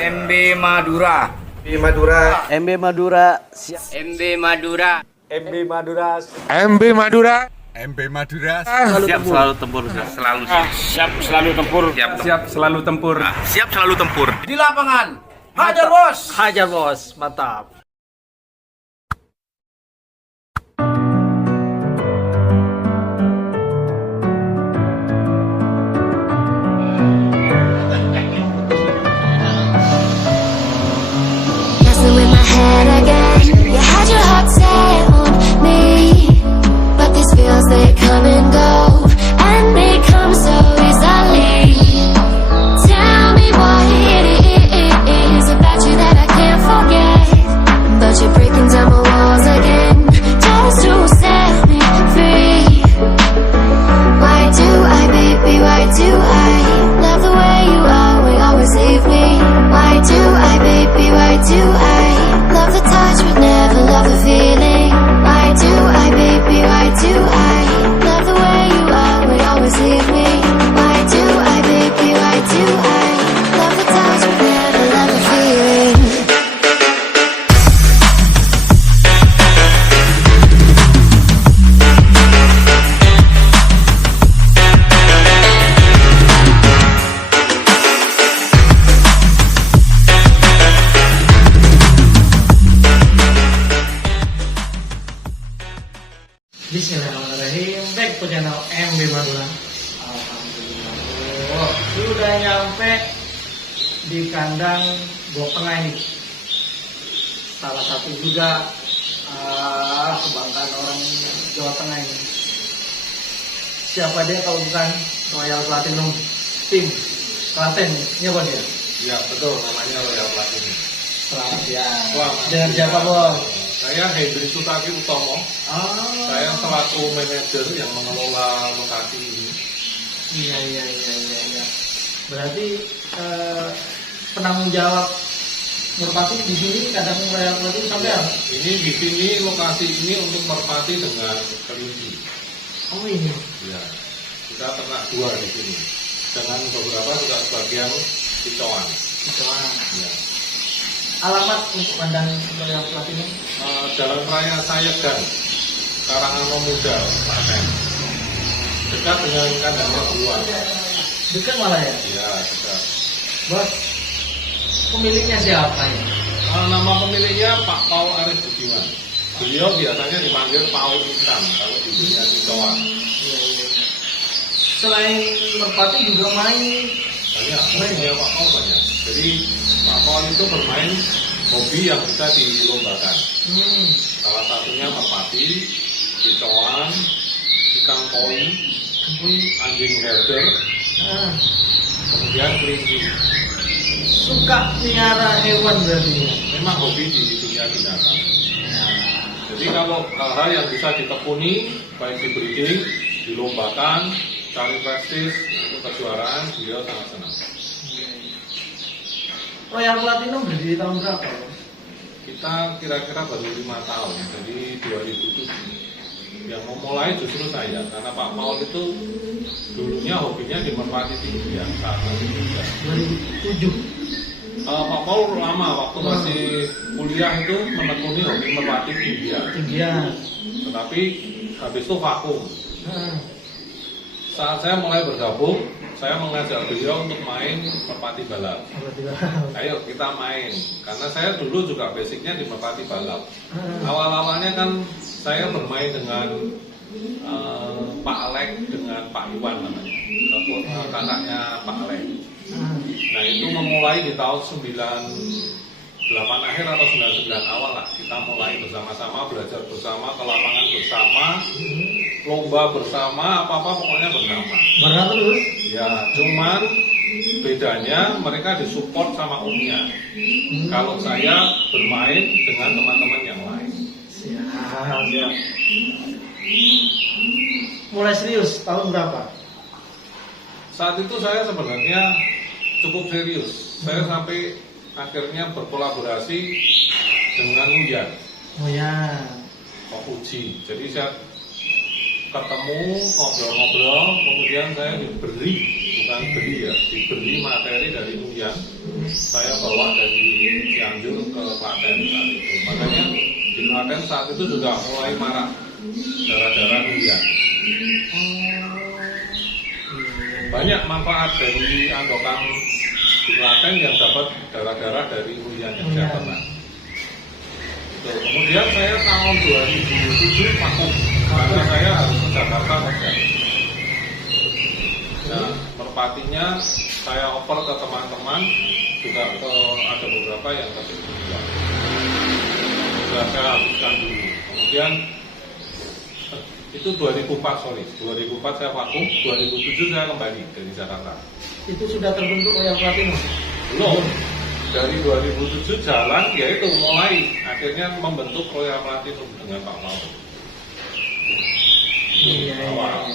MB Madura. MB Madura. MB Madura. MB Madura. MB Madura. MB Madura. MB Madura. Siap selalu tempur. Selalu siap selalu tempur. Siap selalu tempur. Siap selalu tempur. Di lapangan. Hajar bos. Hajar bos, mantap. Messing with my head again. You had your heart set on me, but these feels they come and go, and they come so easily. Tell me what it is about you that I can't forget, but you're breaking down my walls again just to set me free. Why do I, baby? Why do I love the way you always leave me? Why do I, baby? Why do I love the touch but never love the feeling? Why do I, baby? Why do I love the way you always leave me? Why do I, baby? Why do I love the touch but never love the feeling? Bismillahirrahmanirrahim. Back to channel MB Madura. Alhamdulillah. Oh, sudah nyampe di kandang Blok Tengah ini. Salah satu juga kebanggaan orang Jawa Tengah ini. Siapa dia kalau bukan Royal Platinum Team Klaten? Iya bos ya? Ya betul, namanya Royal Platinum. Selamat ya. Selamat. Dengan siapa bos? Saya Hendri Sutaki Utomo. Saya selaku manajer yang mengelola lokasi ini. Iya. Berarti penanggung jawab merpati di sini kadang Royal Platinum sampai apa? Ini di sini lokasi ini untuk merpati dengan kelinci. Oh ini. Ya, kita ternak dua di sini. Dengan beberapa juga sebagian kicauan. Kicauan. Ya. Alamat untuk kandang Royal Platinum? Jalan Raya Sayegan, Karangano Muda, Klaten. Dekat dengan kandangnya Beruang. Dekat malah ya? Ya, dekat. Bos, pemiliknya siapa ya? Nama pemiliknya Pak Pau Arif Budiman. Beliau biasanya dipanggil Pau Intan kalau di dunia kicauan. Iya. Selain merpati juga main. Banyak, mainnya Pak Pau banyak. Jadi Pak Pau itu bermain hobi yang bisa dilombakan. Salah satunya merpati, kicauan, ikan koi, anjing herder, kemudian kelinci. Suka miara hewan berarti ya? Memang hobi di dunia binatang. Jadi kalau hal-hal yang bisa ditekuni, baik di breeding, dilombakan, cari prestis untuk kejuaraan, beliau sangat senang. Royal Platinum berdiri tahun berapa? Bos? Kita kira-kira baru 5 tahun, jadi 2007. Yang memulai justru saya, karena Pak Paul itu dulunya hobinya di merpati tinggi ya, saat masih muda. 2007. Pak Paul lama waktu masih kuliah itu menekuni hobi merpati tinggian. Tinggian. Tetapi habis itu vakum. Saat saya mulai bergabung, saya mengajak beliau untuk main merpati balap. Ayo kita main, karena saya dulu juga basicnya di merpati balap. Awal-awalnya kan saya bermain dengan Pak Alek dengan Pak Iwan namanya, kakaknya Pak Alek. Nah itu memulai di tahun 98 akhir atau 99 awal lah. Kita mulai bersama-sama, belajar bersama, ke lapangan bersama, lomba bersama, apa-apa pokoknya bersama. Mana terus? Ya, cuman bedanya mereka disupport sama umnya. Kalau saya bermain dengan teman-teman yang lain. Siap. Mulai serius tahun berapa? Saat itu saya sebenarnya cukup serius. Saya sampai akhirnya berkolaborasi dengan Uyan. Oh ya. Pak Uji. Jadi saya ketemu, ngobrol-ngobrol, kemudian saya diberi, bukan beli ya, dibeli materi dari Uyan. Saya bawa dari Cianjur ke Klaten saat itu. Makanya di Klaten saat itu juga mulai marak darah-darah Uyan. Banyak manfaat dari andokan di Klaten yang dapat darah-darah dari Uyan yang saya pernah. Kemudian saya tahun 2007 vakum karena saya harus ke Jakarta kerja. Nah, merpatinya saya oper ke teman-teman, juga ke ada beberapa yang ke juga. Sudah saya habiskan dulu. Kemudian itu 2004 saya vakum, 2007 saya kembali dari Jakarta. Itu sudah terbentuk Royal Platinum? Belum. Dari 2007 jalan, yaitu mulai akhirnya membentuk Royal Platinum dengan Pak Mau. Awal.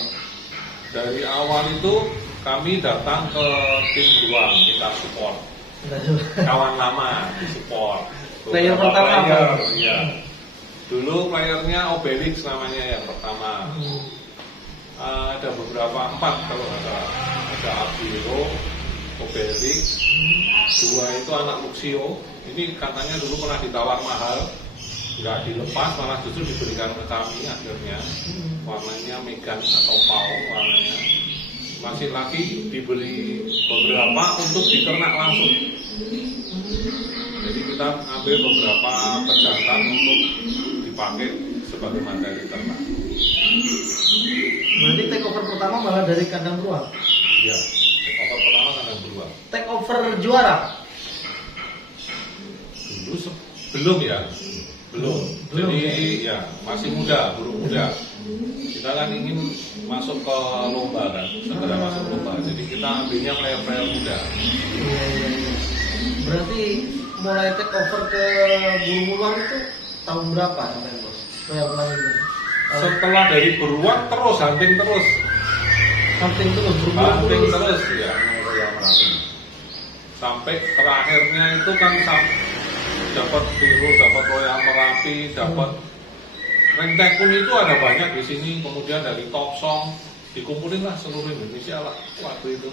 Dari awal itu kami datang ke tim Beruang, minta support. Kawan lama di support. Player pertama player, iya. Dulu playernya Obelix namanya yang pertama. Ada beberapa 4 kalau nggak salah. Ada Abiro, Obelix, 2 itu anak Luxio. Ini katanya dulu pernah ditawar mahal, nggak dilepas, malah justru diberikan ke kami akhirnya. Warnanya Megan atau Pau warnanya. Masih lagi dibeli beberapa untuk diternak langsung. Jadi kita ambil beberapa pejantan untuk dipakai sebagai materi ternak. Berarti take over pertama malah dari kandang beruang? Iya, take over pertama kandang beruang. Take over juara? Dulu belum ya, belum. Jadi ya masih muda, burung muda. Kita kan ingin masuk ke lomba kan, segera masuk lomba. Jadi kita ambilnya player-player muda. Iya. Berarti mulai take over ke burung beruang itu tahun berapa namanya bos? Royal Platinum. Setelah dari beruang terus hunting terus ya, Royal Platinum. Sampai terakhirnya itu kan dapat biru, dapat Royal Merapi, dapat Ring Tekun itu ada banyak di sini. Kemudian dari Top Song dikumpulin lah seluruh Indonesia lah waktu itu.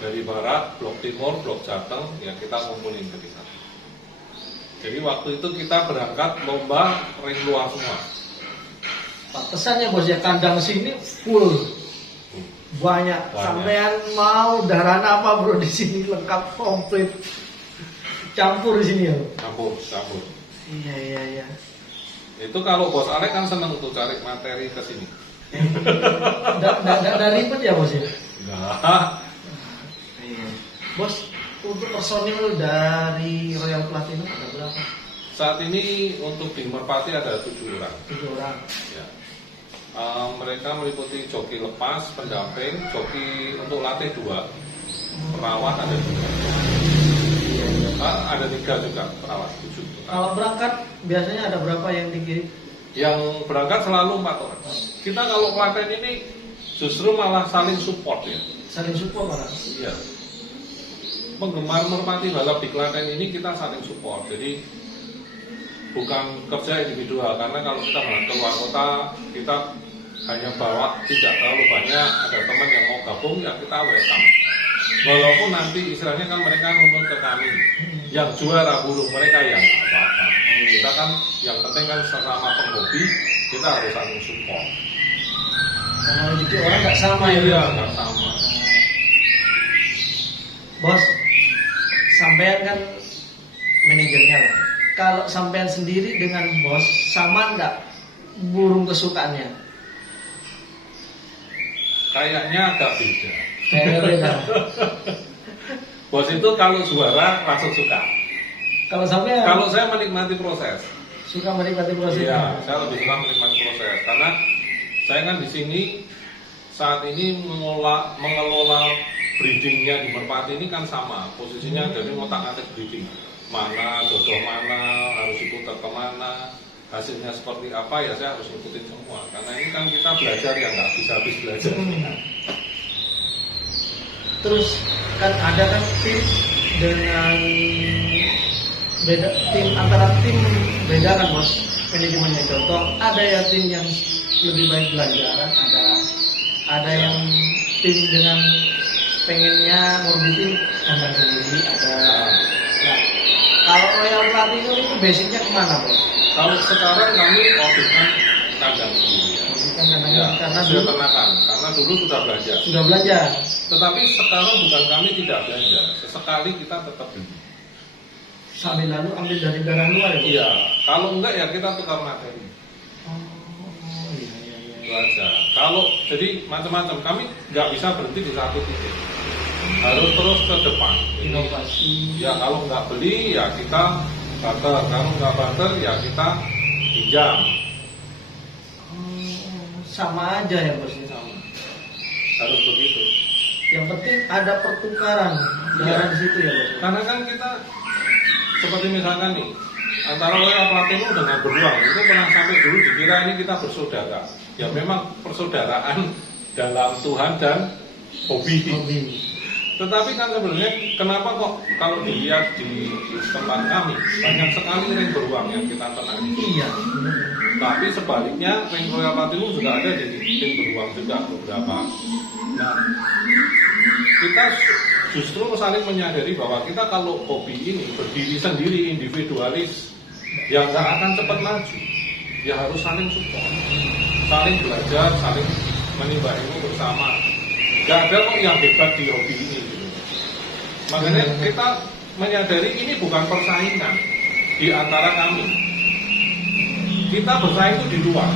Dari barat, blok timur, blok Jateng, ya kita kumpulin dari sana. Jadi waktu itu kita berangkat lomba ring luar semua. Pantesannya bos ya, kandang sini full. Banyak. Sampean mau darana apa bro di sini lengkap komplit. Campur di sini ya. Campur. Iya. Itu kalau Bos Alek kan seneng untuk cari materi ke sini. Nggak ribet ya bos ya? Enggak. Bos, untuk personil dari Royal Platinum ada berapa? Saat ini untuk di Merpati ada 7 orang. 7 orang. Ya. Mereka meliputi joki lepas, pendamping, joki untuk latih 2, perawat ada 2. Ada 3 juga perawat, 7. Kalau berangkat biasanya ada berapa yang dikirim? Yang berangkat selalu 4 orang. Kita kalau Klaten ini justru malah saling support ya. Saling support malah. Iya. Penggemar merpati balap di Klaten ini kita saling support. Jadi bukan kerja individual, karena kalau kita berangkat keluar kota kita hanya bawa tidak terlalu banyak. Ada teman yang mau gabung ya kita welcome. Walaupun nanti istilahnya kan mereka nuntut ke kami, yang juara burung mereka yang apa-apa. Kita kan yang penting kan sesama penghobi kita harus saling support. Karena rezeki orang nggak sama ya. Iya, nggak sama. Bos, sampean kan manajernya lah. Kalau sampean sendiri dengan bos, sama nggak burung kesukaannya? Kayaknya agak beda. Kayaknya beda. Bos itu kalau juara langsung suka. Kalau sampean? Kalau saya menikmati proses. Suka menikmati proses. Iya, saya lebih suka menikmati proses karena saya kan di sini saat ini mengelola breedingnya di Merpati ini kan sama posisinya, jadi ngotak-ngatik breeding. Mana jodoh mana, harus diputar kemana, hasilnya seperti apa ya saya harus ikutin semua. Karena ini kan kita belajar yang nggak bisa habis belajar. Terus kan ada kan tim dengan beda, tim antara tim beda kan bos manajemennya. Contoh ada ya tim yang lebih baik belajar, ada yang tim dengan pengennya ngorbitin kandang sendiri ada. Nah, kalau Royal Platinum itu basicnya kemana bos? Kalau sekarang kami orbitkan kandang sendiri ya. Orbitkan kandangnya Ya, karena sudah dulu ternakan, karena dulu sudah belajar. sudah belajar. Tetapi sekarang bukan kami tidak belajar, sesekali kita tetap beli. Sambil lalu ambil dari darah luar ya bos? Iya, kalau enggak ya kita tukar materi. Oh iya. Itu aja. Kalau jadi macam-macam, kami nggak bisa berhenti di satu titik. Harus terus ke depan. Inovasi. Ya kalau nggak beli ya kita barter, kalau nggak barter ya kita pinjam. Sama aja ya bos ya? Sama. Harus begitu. Yang penting ada pertukaran darah di situ ya bos. Karena kan kita seperti misalkan nih antara Royal Platinum dengan beruang itu pernah sampai dulu dikira ini kita bersaudara. Ya memang persaudaraan dalam Tuhan dan hobi. Tetapi kan sebenarnya kenapa kok kalau dilihat di tempat kami banyak sekali ring beruang yang kita ternak di sini. Iya. Tapi sebaliknya ring Royal Platinum juga ada di ring beruang juga beberapa. Nah, kita justru saling menyadari bahwa kita kalau hobi ini berdiri sendiri individualis, ya nggak akan cepat maju. Ya harus saling support, saling belajar, saling menimba ilmu bersama. Gak ada kok yang hebat di hobi ini. Gitu. Makanya kita menyadari ini bukan persaingan di antara kami. Kita bersaing itu di luar.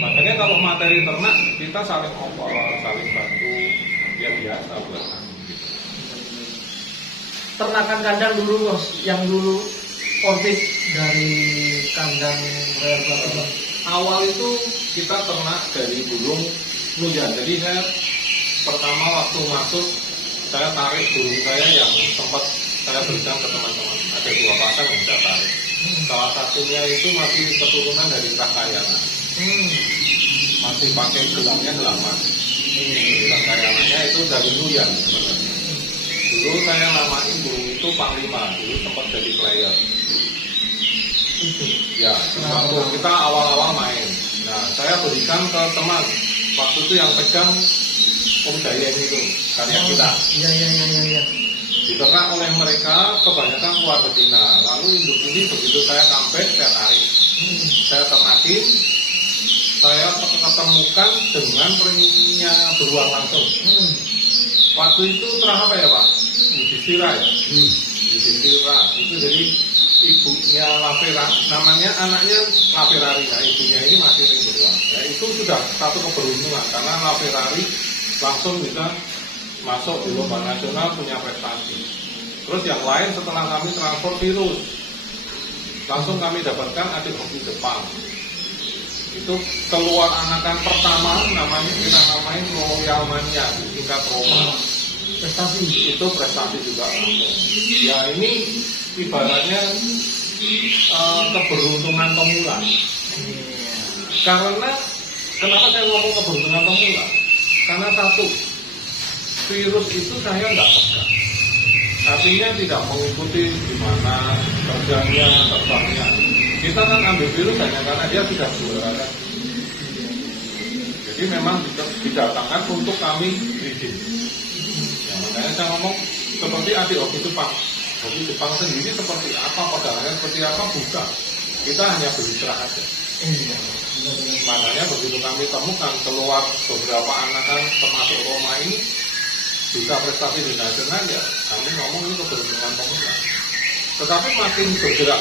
Makanya kalau materi ternak kita saling oper, saling bantu, yang biasa buat kami. Gitu. Ternakan kandang dulu bos, yang dulu orbit dari kandang Royal Platinum. Awal itu kita ternak dari burung nuyan. Jadi saya pertama waktu masuk saya tarik burung saya yang sempat saya berikan ke teman-teman. Ada 2 pasang yang saya tarik. Salah satunya itu masih keturunan dari Rakayana. Masih pakai gelangnya gelang mas. Rakayananya itu dari nuyan sebenarnya. Dulu saya namain burung itu Panglima. Dulu sempat jadi player. Ya, waktu kita awal-awal main. Nah, saya berikan ke teman. Waktu itu yang pegang Om Dayeng itu, karya kita. Iya. Diternak oleh mereka, kebanyakan keluar betina. Lalu induk ini begitu saya comeback, saya tarik. Saya ternakin, saya ketemukan dengan ringnya beruang langsung. Waktu itu terang apa ya Pak? Yudhistira ya? Yudhistira, itu jadi ibunya Lavera, namanya anaknya Laverari, nah ibunya ini masih ring beruang. Ya, itu sudah satu keberuntungan karena Laverari langsung bisa masuk di lomba nasional punya prestasi. Terus yang lain setelah kami transfer virus, langsung kami dapatkan adik hoki Jepang. Itu keluar anakan pertama namanya kita namain Royal Mania di tingkat Roma. Prestasi. Itu prestasi juga langsung. Ya ini ibaratnya keberuntungan pemula. Karena kenapa saya ngomong keberuntungan pemula? Karena satu, virus itu saya nggak pegang. Artinya tidak mengikuti di mana kerjanya, terbangnya. Kita kan ambil virus hanya karena dia sudah juara. Jadi memang didatangkan untuk kami breeding. Ya, makanya saya ngomong seperti adik hoki Jepang. Hoki Jepang sendiri seperti apa, pegangannya seperti apa, bukan. Kita hanya berbicara aja. Makanya begitu kami temukan keluar beberapa anakan termasuk Roma ini bisa prestasi di nasional ya kami ngomong ini keberuntungan pemula. Tetapi makin bergerak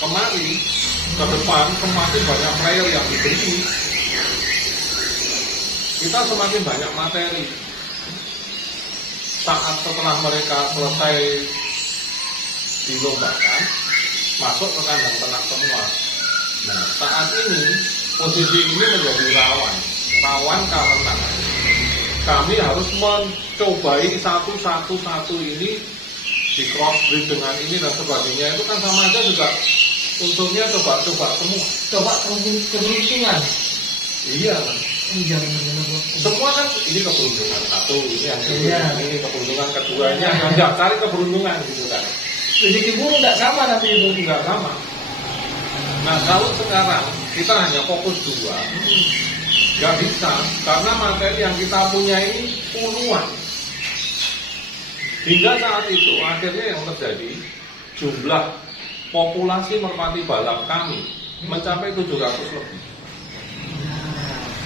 kemari ke depan semakin banyak player yang diberi, kita semakin banyak materi. Saat setelah mereka selesai dilombakan masuk ke kandang ternak semua. Nah saat ini posisi ini menjadi rawan karena kami harus mencobai satu ini di crossbreed dengan ini dan sebagainya. Itu kan sama aja juga untungnya coba semua. Coba keberuntungan. Iya kan. Iya benar. Semua kan ini keberuntungan satu, ini yang kedua, Iya. ini keberuntungan keduanya, nggak cari keberuntungan gitu kan. Rezeki burung nggak sama nanti itu. Nggak sama. Nah kalau sekarang kita hanya fokus 2, nggak bisa, karena materi yang kita punya ini puluhan. Hingga saat itu akhirnya yang terjadi, jumlah populasi merpati balap kami mencapai 700 lebih.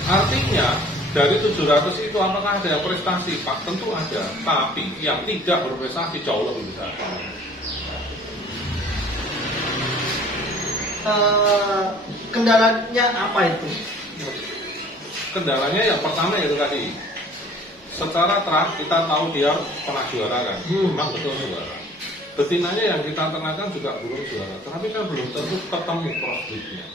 Artinya dari 700 itu apakah ada prestasi? Pak, tentu ada, tapi yang tidak berprestasi jauh lebih besar. Kendalanya apa itu? Kendalanya yang pertama itu tadi, secara truk kita tahu dia pernah juara kan, memang betul juara. Betinanya yang kita ternakan juga belum juara, tapi kan belum tentu ketemu crossbreednya.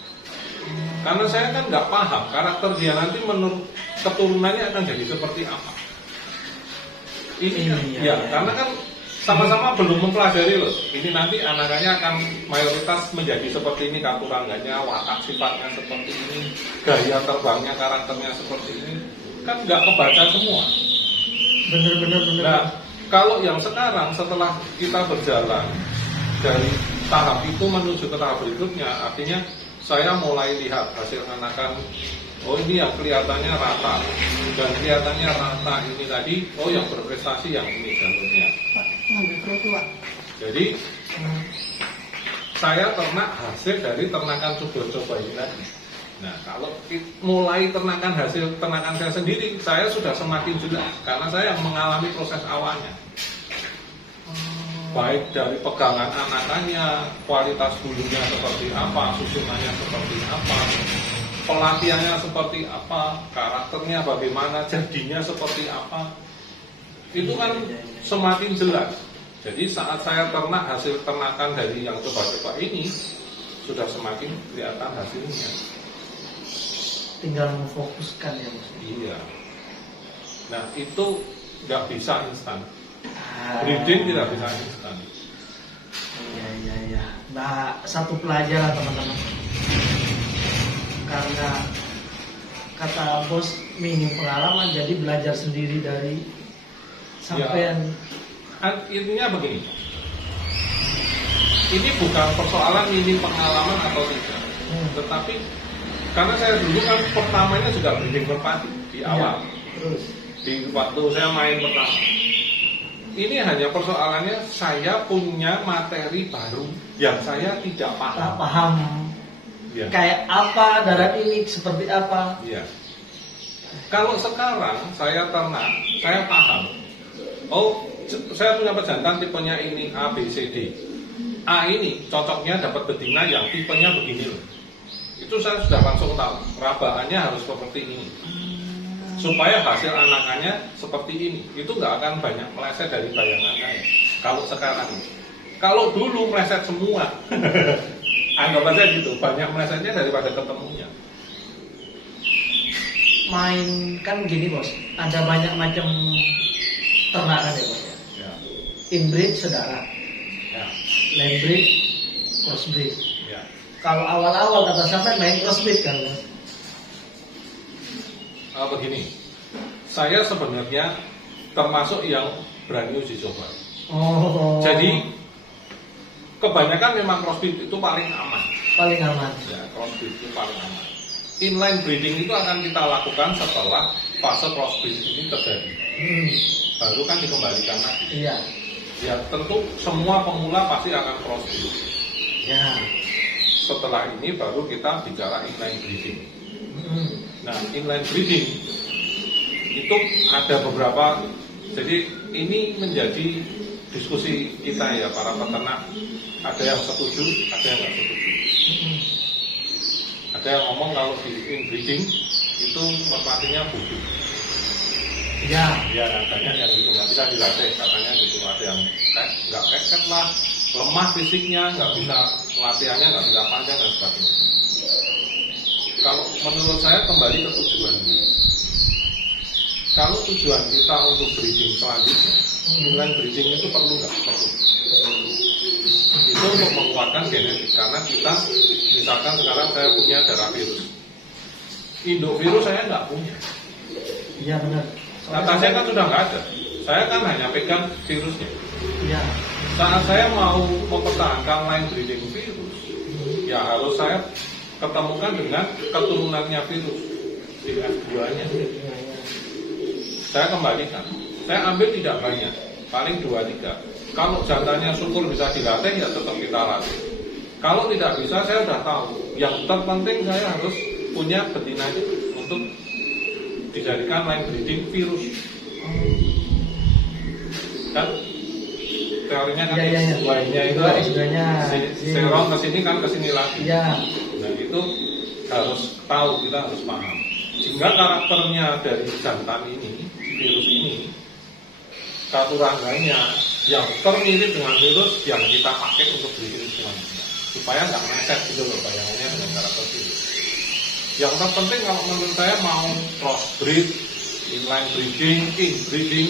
Karena saya kan nggak paham karakter dia nanti menurut keturunannya akan jadi seperti apa. Ini kan, ya, karena kan sama-sama belum mempelajari loh. Ini nanti anakannya akan mayoritas menjadi seperti ini, katurangganya, watak sifatnya seperti ini, gaya terbangnya, karakternya seperti ini, kan nggak kebaca semua. Bener. Nah, kalau yang sekarang setelah kita berjalan dari tahap itu menuju ke tahap berikutnya, artinya saya mulai lihat hasil anakan. Oh, ini yang kelihatannya rata, dan kelihatannya rata ini tadi. Oh, yang berprestasi yang ini jalurnya. Jadi saya ternak hasil dari ternakan coba-coba ini tadi. Nah, kalau mulai ternakan hasil ternakan saya sendiri, saya sudah semakin jelas karena saya yang mengalami proses awalnya. Baik dari pegangan anakannya, kualitas bulunya seperti apa, susunannya seperti apa, pelatihannya seperti apa, karakternya bagaimana, jadinya seperti apa. Itu kan semakin jelas. Jadi saat saya ternak hasil ternakan dari yang coba-coba ini sudah semakin kelihatan hasilnya. Tinggal memfokuskan ya Mas. Iya. Nah, itu nggak bisa instan. Breeding tidak bisa instan. Iya. Nah, satu pelajaran teman-teman. Karena kata bos minim pengalaman, jadi belajar sendiri dari sampean. Intinya begini. Ini bukan persoalan minim pengalaman atau tidak, tetapi karena saya dulu kan pertamanya juga breeding merpati di awal. Terus Di waktu saya main pertama. Ini hanya persoalannya saya punya materi baru yang saya tidak tak paham. paham Ya. kayak apa darat ini seperti apa. Iya. Kalau sekarang saya ternak, saya paham. Oh, saya punya pejantan tipenya ini A, B, C, D. A ini cocoknya dapat betina yang tipenya begini loh. Itu saya sudah langsung tahu. Rabaannya harus seperti ini. Supaya hasil anakannya seperti ini. Itu nggak akan banyak meleset dari bayangan saya. Kalau sekarang, kalau dulu meleset semua, anggap aja gitu, banyak melesetnya daripada ketemunya. Main kan gini bos, ada banyak macam ternakan ya bos ya. Ya, Inbreed sedara, ya, landbreed, crossbreed. ya. Kalau awal-awal kata sampai main crossbreed kan bos. Begini, saya sebenarnya termasuk yang berani uji coba. Oh. Jadi kebanyakan memang crossbreed itu paling aman. Paling aman. Ya, crossbreed itu paling aman. Inline breeding itu akan kita lakukan setelah fase crossbreed ini terjadi. Baru kan dikembalikan lagi. Iya. Ya tentu semua pemula pasti akan crossbreed. Ya. Setelah ini baru kita bicara inline breeding. Nah, inline breeding itu ada beberapa. Jadi ini menjadi diskusi kita ya para peternak. Ada yang setuju, ada yang nggak setuju. Ada yang ngomong kalau di inbreeding itu merpatinya busuk. Ya. Ya, banyak yang gitu nggak bisa dilatih katanya gitu. Ada yang nggak keket lah, lemah fisiknya, nggak bisa latihannya, nggak bisa panjang dan sebagainya. Kalau menurut saya kembali ke tujuan. Kalau tujuan kita untuk breeding selanjutnya, inline breeding itu perlu nggak? Perlu. Itu untuk menguatkan genetik karena kita misalkan sekarang saya punya darah virus, induk virus saya nggak punya. Iya benar. Data saya kan sudah nggak ada. Saya kan hanya pegang virusnya. Iya. Saat saya mau mempertahankan line breeding virus, ya harus saya ketemukan dengan keturunannya virus di F2-nya. Saya kembalikan. Saya ambil tidak banyak, paling 2-3. Kalau jantannya syukur bisa dilatih, ya tetap kita latih. Kalau tidak bisa, saya sudah tahu. Yang terpenting saya harus punya betinanya untuk dijadikan line breeding virus. Kan teorinya kan Y-nya itu serong ke sini kan ke sini lagi. Iya. Nah itu harus tahu, kita harus paham. Sehingga karakternya dari jantan ini, virus ini, katurangganya yang termirip dengan virus yang kita pakai untuk breeding selanjutnya, supaya nggak meleset gitu loh bayangannya dengan karakter virus. Yang terpenting kalau menurut saya mau crossbreed, inline breeding, inbreeding,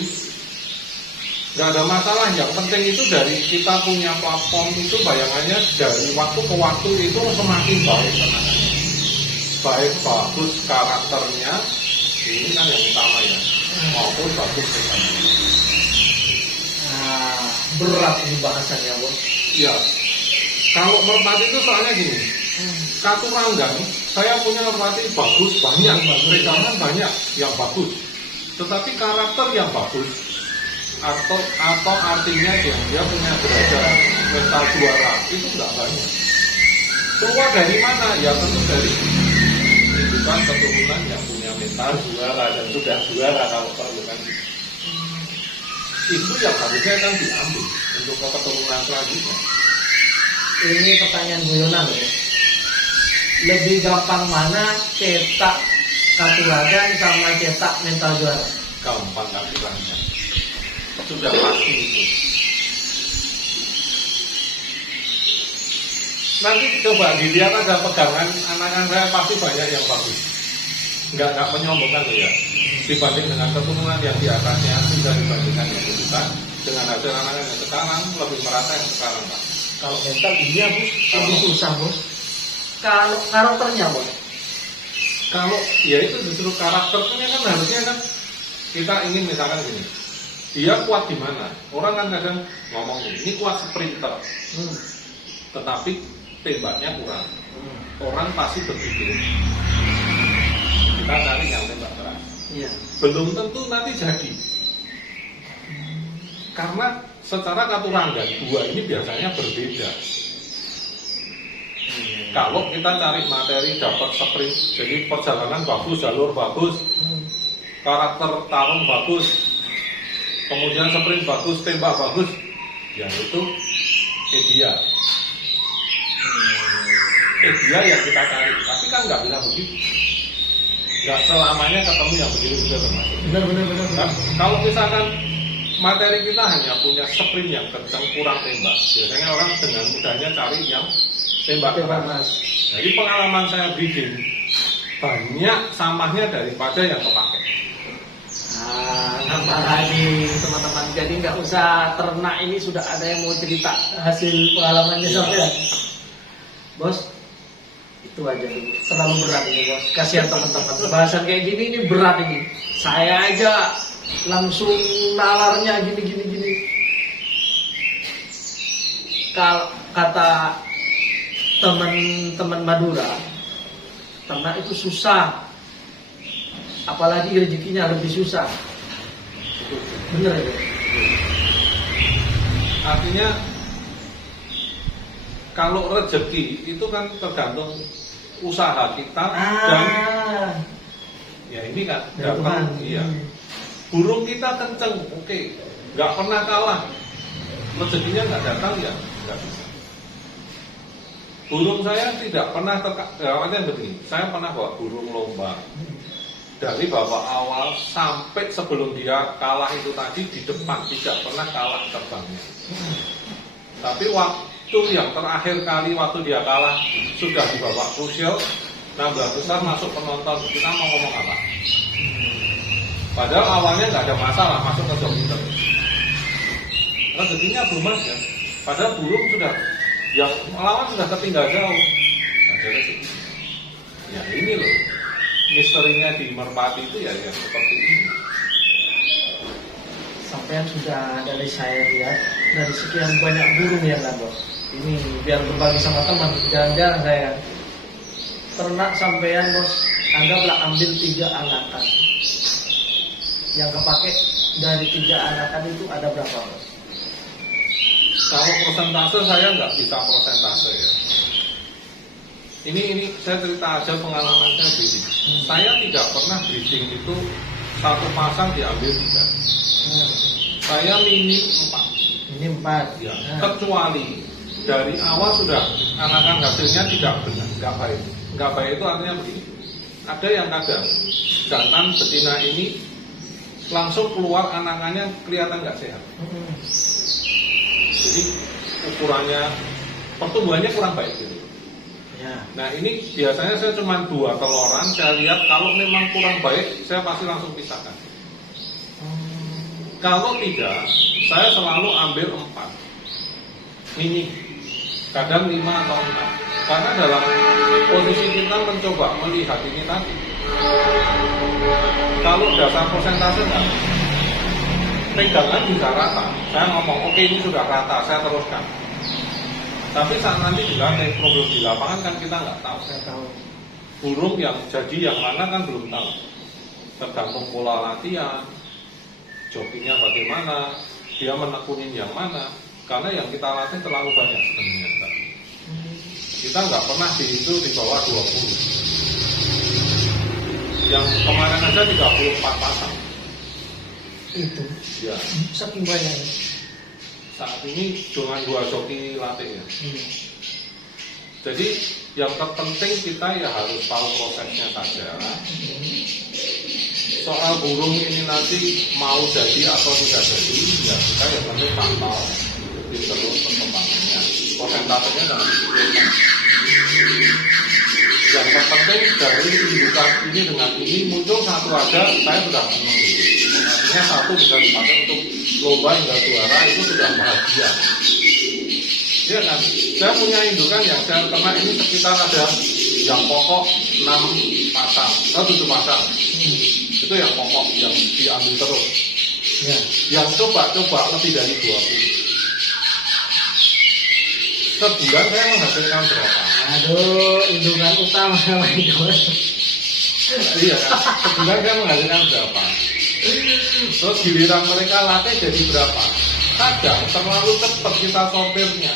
nggak ada masalah. Yang penting itu dari kita punya platform itu bayangannya dari waktu ke waktu itu semakin baik tenangannya. Baik bagus karakternya, ini kan yang utama ya, maupun bagus tenangannya. Nah, berat ini bahasannya, Bos. Iya. Kalau merpati itu soalnya gini, katuranggan, saya punya merpati bagus banyak, pegangan banyak yang bagus. Tetapi karakter yang bagus atau artinya dia punya derajat mental juara itu nggak banyak. Keluar dari mana? Ya tentu dari kehidupan keturunan yang punya mental juara dan sudah juara kalau perlu kan. Itu yang harusnya kan diambil untuk keturunan selanjutnya. Ini pertanyaan guyonan ya. Lebih gampang mana cetak katuragan sama cetak mental juara? Gampang katurangnya. Sudah pasti itu. Nanti coba dilihat ada pegangan anak-anak saya pasti banyak yang bagus. Nggak menyombongkan loh ya. Dibanding dengan keturunan yang di atasnya sudah dibandingkan yang bukan dengan hasil anak-anak yang sekarang lebih merata yang sekarang Pak. Kalau mental iya Bos, lebih susah Bos. Kalau karakternya Bos, kalau ya itu justru karakternya kan harusnya kan kita ingin misalkan gini, dia kuat di mana? Orang kan kadang ngomong ini kuat sprinter, tetapi tembaknya kurang. Orang pasti berpikir kita cari yang tembak keras. iya. Belum tentu nanti jadi. Karena secara katuranggan dua ini biasanya berbeda. Kalau kita cari materi dapat sprint, jadi perjalanan bagus, jalur bagus, karakter tarung bagus, kemudian sprint bagus, tembak bagus, yang itu ideal. Ideal yang kita cari, tapi kan nggak bisa begitu. Nggak selamanya ketemu yang begitu juga termasuk. Benar. Nah, kalau misalkan materi kita hanya punya sprint yang kencang kurang tembak, biasanya orang dengan mudahnya cari yang tembak keras. Jadi pengalaman saya breeding banyak sampahnya daripada yang kepake. Nambah lagi teman-teman. Jadi nggak usah ternak ini sudah ada yang mau cerita hasil pengalamannya sampai. Bos, itu aja dulu. Terlalu berat ini Bos. Kasihan teman-teman. Bahasan kayak gini ini berat ini. Saya aja langsung nalarnya gini. Kalau kata teman-teman Madura, ternak itu susah. Apalagi rezekinya lebih susah. Bener ya? Artinya kalau rezeki itu kan tergantung usaha kita dan ya ini kan datang, iya. Burung kita kenceng, oke, nggak pernah kalah. Rezekinya nggak datang ya nggak bisa. Burung saya tidak pernah artinya begini. Saya pernah bawa burung lomba dari babak awal sampai sebelum dia kalah itu tadi di depan, tidak pernah kalah terbangnya. Tapi waktu yang terakhir kali waktu dia kalah sudah di babak krusial, 16 besar masuk penonton, kita mau ngomong apa? Padahal awalnya nggak ada masalah masuk ke job itu. Rezekinya belum ada. Padahal burung sudah yang lawan sudah tertinggal jauh. Ada rezeki. Ya ini loh misterinya di merpati itu ya yang seperti ini. Sampai sudah dari saya lihat dari sekian banyak burung yang kan Bos. Ini biar berbagi sama teman. Jarang-jarang saya ternak sampean bos, anggaplah ambil 3 anakan. Yang kepake dari 3 anakan itu ada berapa bos? Kalau persentase saya nggak bisa persentase ya. Ini saya cerita aja pengalaman saya breeding. Saya tidak pernah breeding itu satu pasang diambil 3. Saya minim 4. Ini 4. Ya, kecuali dari awal sudah anakan hasilnya tidak benar, nggak baik. Nggak baik itu artinya begini. Ada yang kadang jantan betina ini langsung keluar anakannya kelihatan nggak sehat. Jadi ukurannya, pertumbuhannya kurang baik gitu. Ya. Nah ini biasanya saya cuma 2 teloran, saya lihat kalau memang kurang baik, saya pasti langsung pisahkan. Kalau tidak, saya selalu ambil 4 mini, kadang 5 atau 6. Karena dalam posisi kita mencoba melihat ini tadi, kalau dasar persentase enggak, pegangan bisa rata. Saya ngomong, oke ini sudah rata, saya teruskan. Tapi saat nanti dilatih problem di lapangan kan kita nggak tahu. Saya tahu. Burung yang jadi yang mana kan belum tahu. Tergantung pola latihan, jokinya bagaimana, dia menekunin yang mana. Karena yang kita latih terlalu banyak sebenarnya. Kita nggak pernah dihitung di bawah 20. Yang kemarin aja 34 pasang. Itu. Ya. Saking banyaknya. Saat ini dengan 2 joki latih ya. Jadi yang terpenting kita ya harus tahu prosesnya saja. Soal burung ini nanti mau jadi atau tidak jadi, ya kita yang penting pantau terus perkembangannya. Persentasenya jangan dipikirkan. Yang terpenting dari indukan ini dengan ini muncul satu aja, saya sudah senang dulu. Artinya satu bisa dipakai untuk lomba hingga juara, itu sudah bahagia. Ya kan? Saya punya indukan yang saya ternak ini sekitar ada yang pokok 6 pasang, 7 pasang. Itu yang pokok yang diambil terus. Ya. Yang coba-coba lebih dari 20. Sebulan saya menghasilkan berapa? Aduh, indungan utama sama itu. Iya kan? Sebulan saya menghasilkan berapa? Terus giliran mereka latih jadi berapa? Kadang terlalu cepat kita sortirnya.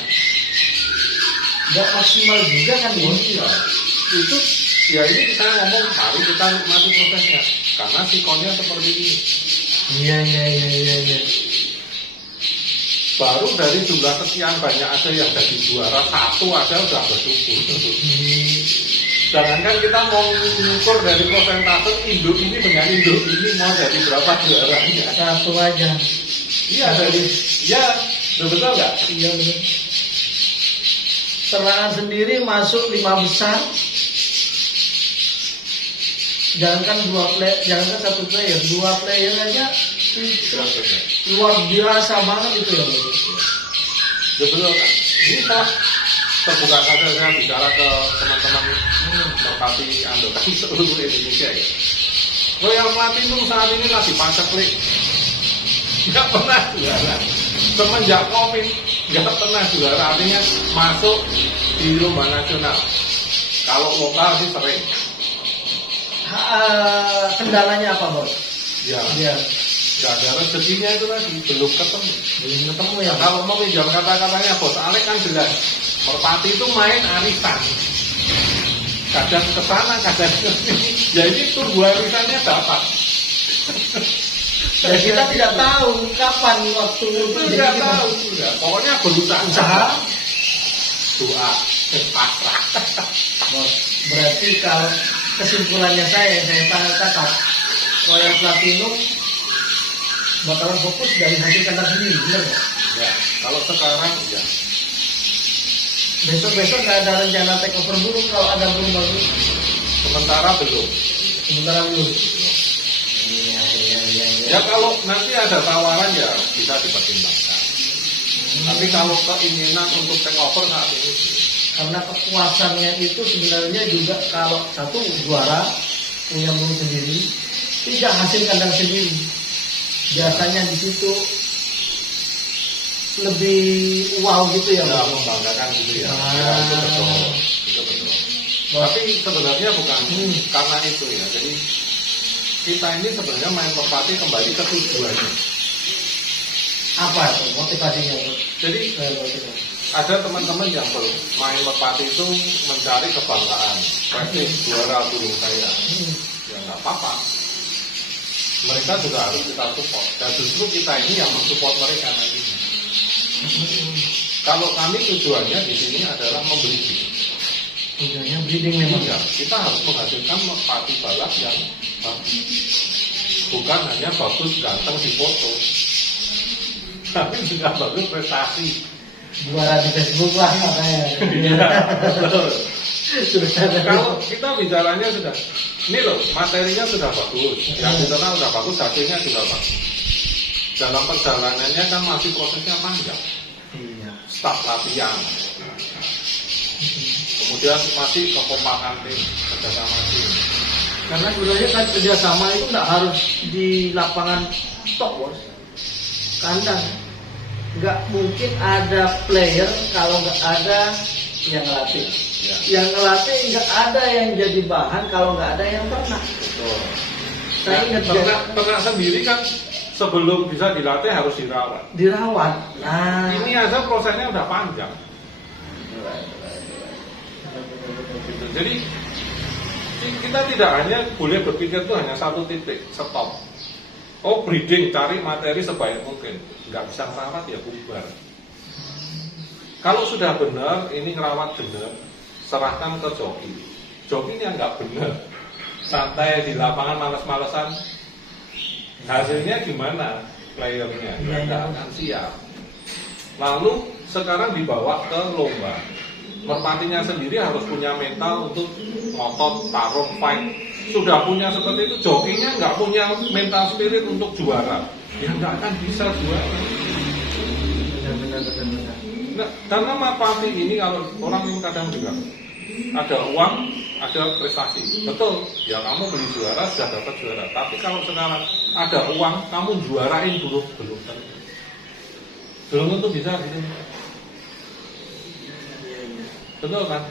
Gak maksimal juga kan bos? Iya. Itu ya ini kita ngomong mari kita nikmati prosesnya. Karena sikonnya seperti ini. Iya. Baru dari jumlah sekian banyak aja yang jadi juara, 1 aja udah bersyukur. Jangankan kita mau mengukur dari persentase induk ini dengan induk ini mau jadi berapa juaranya. 1 aja. Iya dari, ya betul nggak? Iya benar. Ternakan sendiri masuk 5 besar. Jangankan 1 player, 2 player aja itu luar biasa banget itu ya bos. Betul kan? Ini saya terbuka saja saya bicara ke teman-teman merpati andokan seluruh Indonesia ya. Royal Platinum saat ini lagi paceklik, nggak pernah juara. Semenjak COVID nggak pernah juara, artinya masuk di lomba nasional. Kalau lokal sih sering. Kendalanya apa bos? Ya, Ya, nggak ada rezekinya itu lagi, belum ketemu. ya. Kalau mau pinjam kata-katanya Bos Alek kan jelas, merpati itu main arisan. Kadang ke sana, kadang ke sini. Ya ini tunggu arisannya dapat. Ya kita tidak tahu kapan waktu itu Tidak tahu sudah. Pokoknya berusaha. Usaha. Doa, pasrah. Bos, berarti kalau kesimpulannya saya tangkap Royal Platinum bakalan fokus dari hasil kandang sendiri, benar nggak? Ya, kalau sekarang ya. Besok nggak ada rencana take over burung kalau ada burung bagus. Sementara belum. Sementara belum. Iya. Ya kalau nanti ada tawaran ya bisa dipertimbangkan. Tapi kalau keinginan untuk take over saat ini Karena kepuasannya itu sebenarnya juga kalau satu juara punya burung sendiri, tidak hasil kandang sendiri. Biasanya di situ lebih wow gitu ya. membanggakan gitu ya. Ah. Ya, itu betul. Itu betul. Tapi sebenarnya bukan karena itu ya. Jadi kita ini sebenarnya main merpati kembali ke tujuannya. Apa itu motivasinya? Jadi ada teman-teman yang main merpati itu mencari kebanggaan, prestis juara burung saya. Ya nggak apa-apa. Mereka juga harus kita support. Dan justru kita ini yang mensupport mereka nantinya. Kalau kami tujuannya di sini adalah membreeding. Tujuannya breeding memang. Ya, kita harus menghasilkan merpati balap yang bagus. Bukan hanya bagus ganteng di foto, tapi juga bagus prestasi. Juara di Facebook lah katanya. Iya, betul. Sudah ada. Kalau kita bicaranya sudah, ini loh materinya sudah bagus, yang di sana sudah bagus, hasilnya juga bagus. Dalam perjalanannya kan masih prosesnya panjang, Iya. start latihan, kemudian masih kekompakan tim, kerjasama tim. Karena sebenarnya kan kerjasama itu nggak harus di lapangan top, bos. Kandang. Nggak mungkin ada player kalau nggak ada yang ngelatih. Ya. Yang ngelatih nggak ada yang jadi bahan kalau nggak ada yang ternak. Betul. Saya ingat ternak sendiri kan sebelum bisa dilatih harus dirawat. dirawat. Nah, Ini aja prosesnya udah panjang. Gitu. Jadi kita tidak hanya boleh berpikir itu hanya satu titik, stop. Oh, breeding, cari materi sebaik mungkin. Nggak bisa merawat ya bubar. Kalau sudah benar, ini ngerawat benar, serahkan ke joki. Jokinya nggak benar, santai di lapangan males-malesan, hasilnya gimana? Playernya nggak akan siap. Lalu sekarang dibawa ke lomba. Merpatinya sendiri harus punya mental untuk ngotot, tarung, fight. Sudah punya seperti itu, jokinya nggak punya mental spirit untuk juara, ya nggak akan bisa juara. benar. Nah, karena merpati ini kalau orang ini kadang juga ada uang, ada prestasi. Betul, ya kamu beli juara sudah dapat juara. Tapi kalau sekarang ada uang, kamu juarain belum tentu bisa gitu. Betul kan?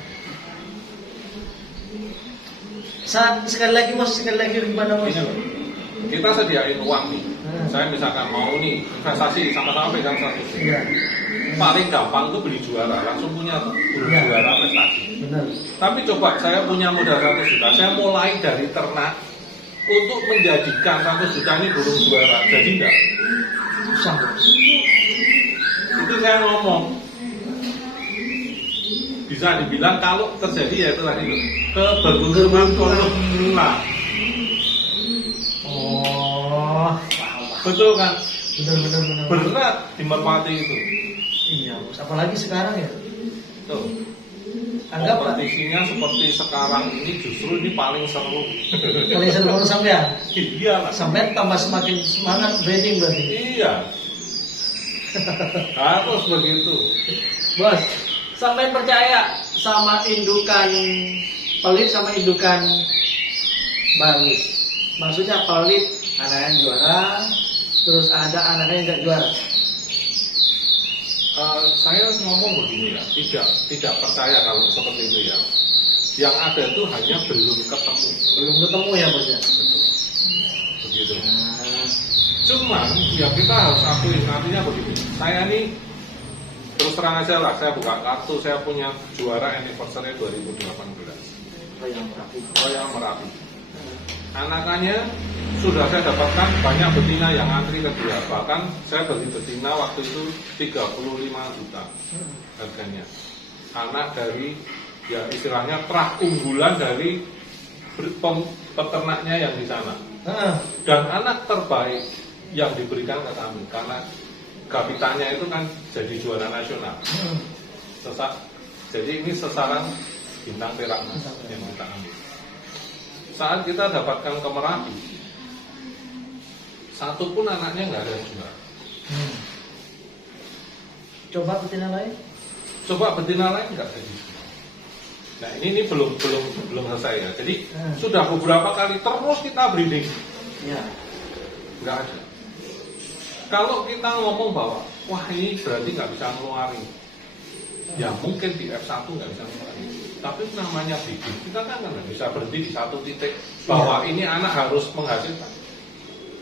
Sekali lagi gimana bos? Ini loh, kita sediain uang nih. Saya misalkan mau nih investasi sama-sama pegang 100. Iya. Paling gampang tuh beli juara, langsung punya Iya. juara prestasi. Benar. Tapi coba saya punya modal 100 juta, saya mulai dari ternak untuk menjadikan 100 juta ini burung juara, jadi enggak? Susah. Itu saya ngomong. Bisa dibilang kalau terjadi ya itu tadi keberuntungan kolonial. Oh, Betul kan? benar. Berat di merpati itu. Iya, bos. Apalagi sekarang ya. Tuh. Anggap Kompetisinya seperti sekarang ini justru ini paling seru. paling seru sampean. Iya lah. Sampai tambah semakin semangat breeding berarti. Iya. Harus begitu. Bos, sampai percaya sama indukan pelit sama indukan bagus. Maksudnya pelit anaknya juara, terus ada anaknya yang nggak juara. Saya ngomong begini ya, tidak percaya kalau seperti itu ya. Yang ada itu hanya belum ketemu. Belum ketemu ya bos ya. Begitu. Cuman ya kita harus akui artinya begini. Saya ini terus terang aja lah, saya buka kartu, saya punya juara anniversary 2018. Royal Merapi. Anakannya sudah saya dapatkan banyak betina yang antri ke dia. Bahkan saya beli betina waktu itu 35 juta harganya. Anak dari ya istilahnya terah unggulan dari peternaknya yang di sana. Dan anak terbaik yang diberikan ke kami karena kapitanya itu kan jadi juara nasional. Jadi ini sasaran bintang perak mas yang kita ambil. Saat kita dapatkan ke Merapi, satu pun anaknya nggak ada juara. Coba betina lain? Coba betina lain nggak jadi. Nah ini belum selesai ya. Jadi sudah beberapa kali terus kita breeding, Ya. nggak ada. Kalau kita ngomong bahwa wah ini berarti nggak bisa ngeluarin, ya mungkin di F1 nggak bisa ngeluarin. Tapi namanya bikin, kita kan nggak bisa berhenti di satu titik bahwa ini anak harus menghasilkan.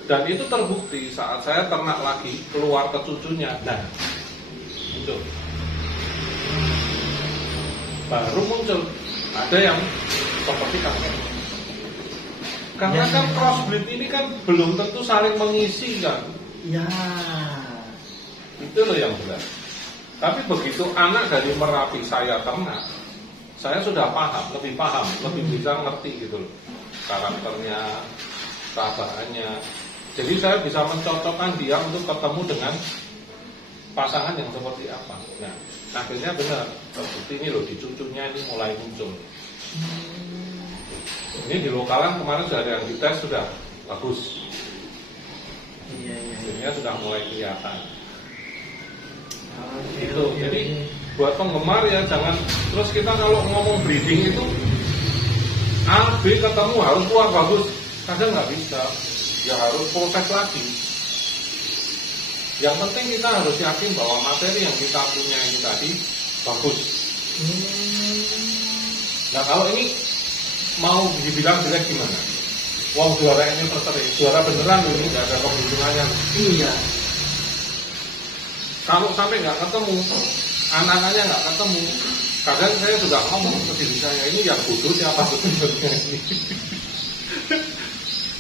Dan itu terbukti saat saya ternak lagi keluar ke cucunya. Nah, muncul. Baru muncul. Ada yang seperti kakek. Karena kan crossbreed ini kan belum tentu saling mengisi kan. Ya. Itu loh yang benar. Tapi begitu anak dari Merapi saya ternak, saya sudah paham, lebih bisa ngerti gitu loh. Karakternya, keabahannya. Jadi saya bisa mencocokkan dia untuk ketemu dengan pasangan yang seperti apa. Nah, akhirnya benar. Seperti ini loh, di cucunya ini mulai muncul. Ini di lokalan kemarin sudah ada yang dites, sudah bagus. Hasilnya sudah mulai kelihatan. Gitu. Jadi buat penggemar ya jangan terus kita kalau ngomong breeding itu A, B ketemu harus keluar bagus. Kadang nggak bisa. Ya harus proses lagi. Yang penting kita harus yakin bahwa materi yang kita punya ini tadi bagus. Nah kalau ini mau dibilang jelek gimana? Wong juara ini tertarik, juara beneran ini nggak ada keberuntungannya. Iya. Kalau sampai nggak ketemu, anak-anaknya nggak ketemu, kadang saya sudah ngomong ke diri saya ini yang bodoh siapa sebenarnya ini.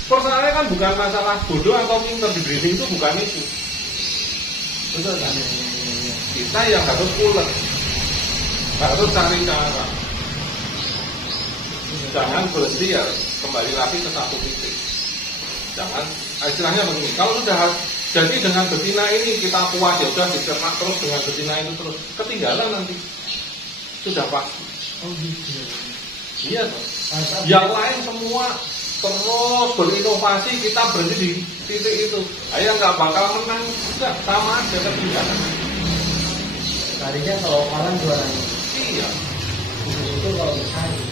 Persoalannya kan bukan masalah bodoh atau pintar di breeding itu bukan itu. Betul kan? Kita yang harus ulet, harus cari cara. Jangan berhenti ya kembali lagi ke satu titik. Jangan istilahnya begini. Kalau sudah jadi dengan betina ini kita puas ya sudah dicernak terus dengan betina itu terus ketinggalan nanti sudah pasti. Oh gitu. Iya toh. Yang lain semua terus berinovasi, kita berhenti di titik itu. Ayah nggak bakal menang, enggak sama aja ketinggalan. Tadinya kalau kalah juaranya. Iya. Itu kalau bersaing.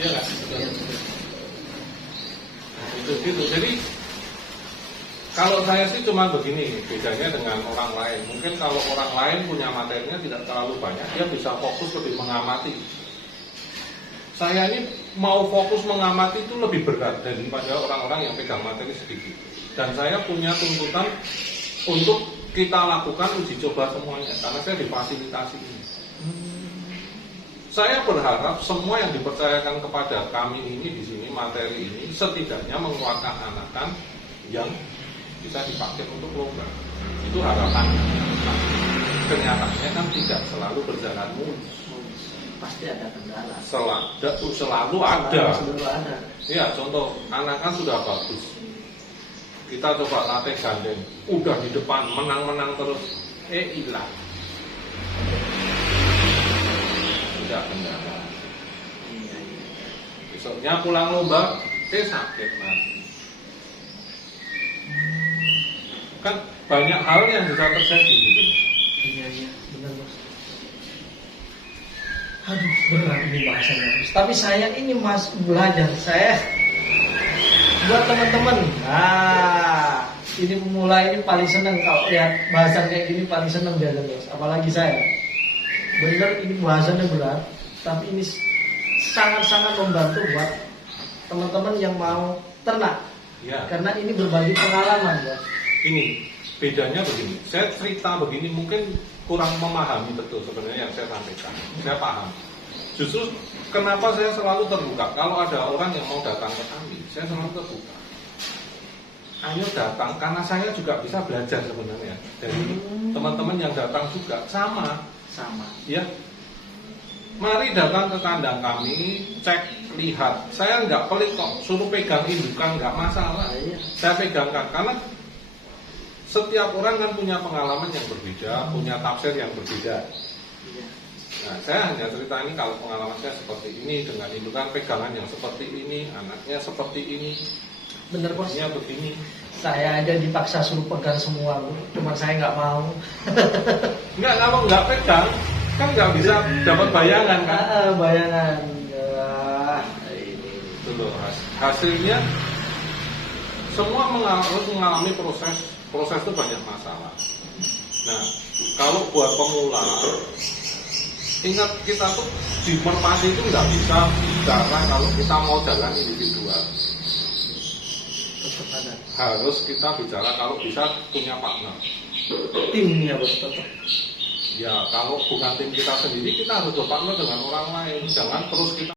Iya nggak? Itu gitu. Jadi kalau saya sih cuma begini, bedanya dengan orang lain. Mungkin kalau orang lain punya materinya tidak terlalu banyak, dia bisa fokus lebih mengamati. Saya ini mau fokus mengamati itu lebih berat daripada orang-orang yang pegang materi sedikit. Dan saya punya tuntutan untuk kita lakukan uji coba semuanya, karena saya difasilitasi ini. Saya berharap semua yang dipercayakan kepada kami ini di sini, materi ini, setidaknya mengeluarkan anakan yang bisa dipakai untuk lomba. Itu harapan. Nah, kenyataannya kan tidak selalu berjalan mulus. Pasti ada kendala. Selalu ada. Selalu ada. Ya, contoh anakan sudah bagus. Kita coba latih gandeng, udah di depan menang-menang terus, hilang. Sudah kendala. Besoknya pulang lomba, sakit mati. Kan banyak hal yang bisa terjadi gitu. Iya, benar Mas. Aduh, berat ini bahasanya Mas. Tapi saya ini Mas belajar. Saya buat teman-teman. Nah, ini pemula ini paling seneng kalau lihat bahasan kayak gini, paling seneng biasa Mas. Apalagi saya. Benar ini bahasannya berat, tapi ini sangat-sangat membantu buat teman-teman yang mau ternak. Ya. Karena ini berbagi pengalaman, Mas. Ini bedanya begini. Saya cerita begini mungkin kurang memahami betul sebenarnya yang saya sampaikan. Saya paham. Justru kenapa saya selalu terbuka. Kalau ada orang yang mau datang ke kami, saya selalu terbuka. Ayo datang, karena saya juga bisa belajar sebenarnya dari teman-teman yang datang juga sama. Ya, mari datang ke kandang kami, cek, lihat. Saya nggak pelit kok, suruh pegang indukan nggak masalah. Saya pegangkan karena setiap orang kan punya pengalaman yang berbeda, punya tafsir yang berbeda. Nah, saya hanya cerita ini kalau pengalaman saya seperti ini, dengan indukan pegangan yang seperti ini, anaknya seperti ini. Bener Bos. Ini begini. Saya aja dipaksa suruh pegang semua, cuma saya nggak mau. Nggak, kalau nggak pegang, kan nggak bisa dapat bayangan kan? Bayangan. Itu loh, hasilnya semua harus mengalami proses itu banyak masalah. Nah, kalau buat pemula Ingat, kita tuh di merpati itu nggak bisa bicara kalau kita mau jalan individual. Tetap ada Harus kita bicara kalau bisa punya partner. timnya bos, tetap. Ya kalau bukan tim kita sendiri, kita harus berpartner dengan orang lain. Jangan terus kita